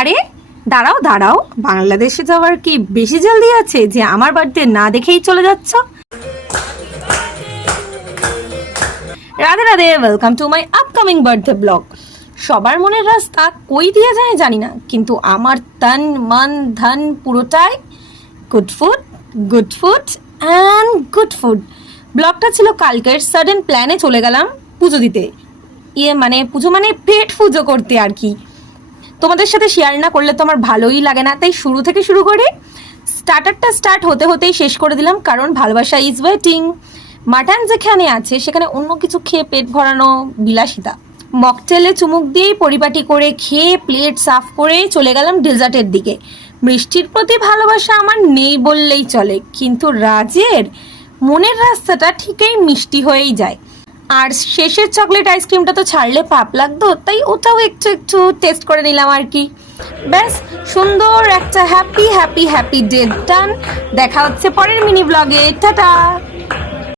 আরে দাঁড়াও দাঁড়াও, বাংলাদেশে যাওয়ার কি বেশি জলদি আছে যে আমার বার্থডে না দেখেই চলে যাচ্ছ? Radhe Radhe, welcome to my upcoming birthday blog. সবার মনের রাস্তা কই দিয়ে যায় জানি না, কিন্তু আমার তন মন ধন পুরোটাই good food, good food and good food. ব্লগটা ছিল কালকের সাডেন প্ল্যানে চলে গেলাম পুজো দিতে। পুজো মানে পেট পুজো করতে আর কি। তোমাদের সাথে শেয়ার না করলে তো আমার ভালোই লাগে না, তাই শুরু থেকে শুরু করে স্টার্টারটা স্টার্ট হতে হতেই শেষ করে দিলাম, কারণ ভালোবাসা ইজ ওয়েটিং। মাটন যেখানে আছে সেখানে অন্য কিছু খেয়ে পেট ভরানো বিলাসিতা। মকটেলে চুমুক দিয়েই পরিপাটি করে খেয়ে প্লেট সাফ করে চলে গেলাম ডেজার্টের দিকে। মিষ্টির প্রতি ভালোবাসা আমার নেই বললেই চলে, কিন্তু রাজের মনের রাস্তাটা ঠিকই মিষ্টি হয়েই যায়। আর শেষের চকলেট আইসক্রিমটা তো ছাড়লে পাপ লাগতো, তাই ওটাও একটু একটু টেস্ট করে নিলাম আর কি। ব্যাস, সুন্দর একটা হ্যাপি হ্যাপি হ্যাপি ডে ডান। দেখা হচ্ছে পরের মিনি ব্লগে। টাটা।